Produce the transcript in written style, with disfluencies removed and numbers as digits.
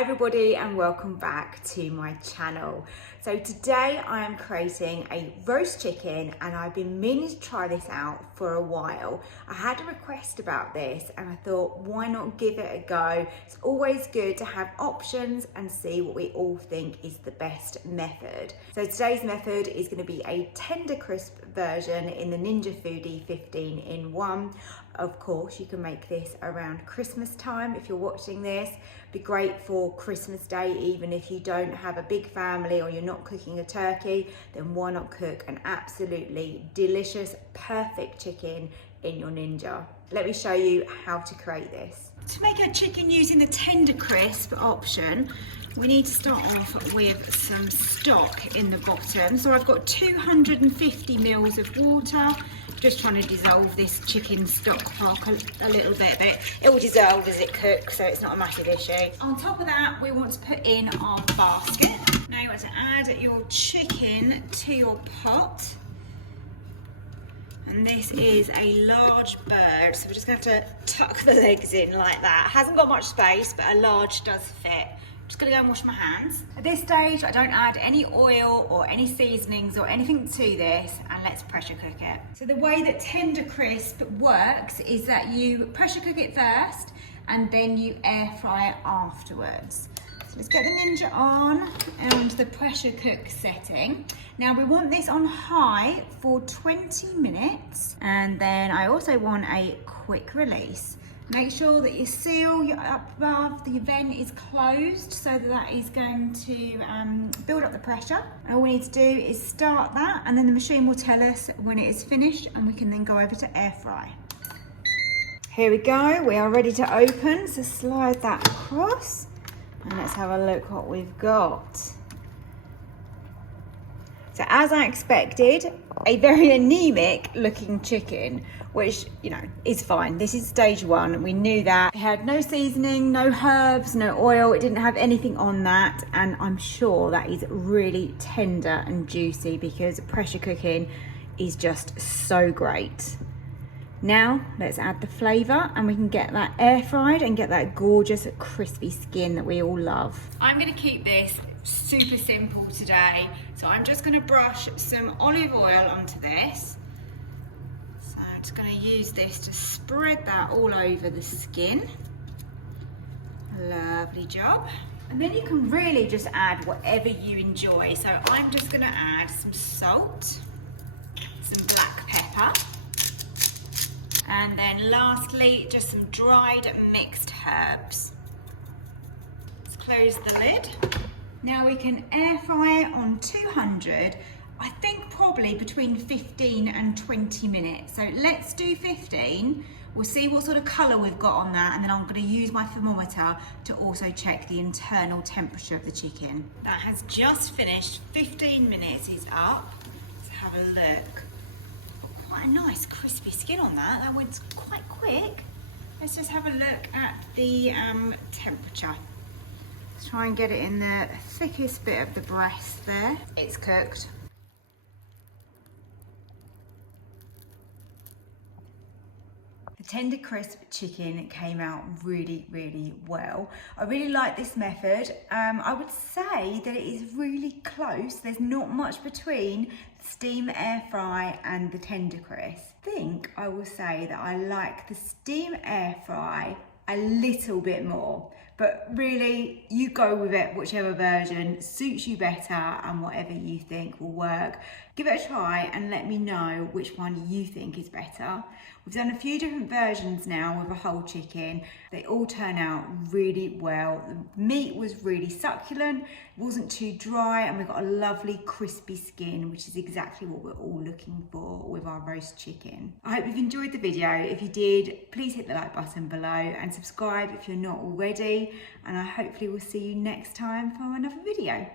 Hi everybody and welcome back to my channel. So today I am creating a roast chicken and I've been meaning to try this out for a while. I had a request about this and I thought, why not give it a go? It's always good to have options and see what we all think is the best method. So today's method is going to be a tender crisp version in the Ninja Foodi 15-in-1. Of course, you can make this around Christmas time if you're watching this. Be great for Christmas Day, even if you don't have a big family or you're not cooking a turkey, then why not cook an absolutely delicious, perfect chicken in your Ninja. Let me show you how to create this. To make our chicken using the tender crisp option, we need to start off with some stock in the bottom. So I've got 250 mils of water. Just trying to dissolve this chicken stock stock a little bit, but it will dissolve as it cooks, so it's not a massive issue. On top of that, we want to put in our basket. Now you want to add your chicken to your pot. And this is a large bird, so we're just going to have to tuck the legs in like that. It hasn't got much space, but a large does fit. Just gonna go and wash my hands. At this stage, I don't add any oil or any seasonings or anything to this, and let's pressure cook it. So the way that tender crisp works is that you pressure cook it first, and then you air fry it afterwards. So let's get the Ninja on and the pressure cook setting. Now we want this on high for 20 minutes, and then I also want a quick release. Make sure that your seal up above the vent is closed so that is going to build up the pressure. And all we need to do is start that, and then the machine will tell us when it is finished, and we can then go over to air fry. Here we go, we are ready to open, so slide that across and let's have a look what we've got. So as I expected, a very anemic looking chicken, which, you know, is fine. This is stage one. We knew that. It had no seasoning, no herbs, no oil. It didn't have anything on that. And I'm sure that is really tender and juicy because pressure cooking is just so great. Now let's add the flavor and we can get that air fried and get that gorgeous crispy skin that we all love. I'm gonna keep this super simple today. So I'm just gonna brush some olive oil onto this. So I'm just gonna use this to spread that all over the skin. Lovely job. And then you can really just add whatever you enjoy. So I'm just gonna add some salt, some black pepper, and then lastly, just some dried mixed herbs. Let's close the lid. Now we can air fry it on 200, I think probably between 15 and 20 minutes. So let's do 15. We'll see what sort of colour we've got on that, and then I'm going to use my thermometer to also check the internal temperature of the chicken. That has just finished, 15 minutes is up. Let's have a look. Quite a nice crispy skin on that. That went quite quick. Let's just have a look at the temperature. Let's try and get it in the thickest bit of the breast there. It's cooked. The tender crisp chicken came out really, really well. I really like this method. I would say that it is really close. There's not much between the steam air fry and the tender crisp. I think I will say that I like the steam air fry a little bit more, but really you go with it, whichever version suits you better and whatever you think will work. Give it a try and let me know which one you think is better. We've done a few different versions now with a whole chicken. They all turn out really well. The meat was really succulent, it wasn't too dry, and we've got a lovely crispy skin, which is exactly what we're all looking for with our roast chicken. I hope you've enjoyed the video. If you did, please hit the like button below and subscribe if you're not already, and I hopefully will see you next time for another video.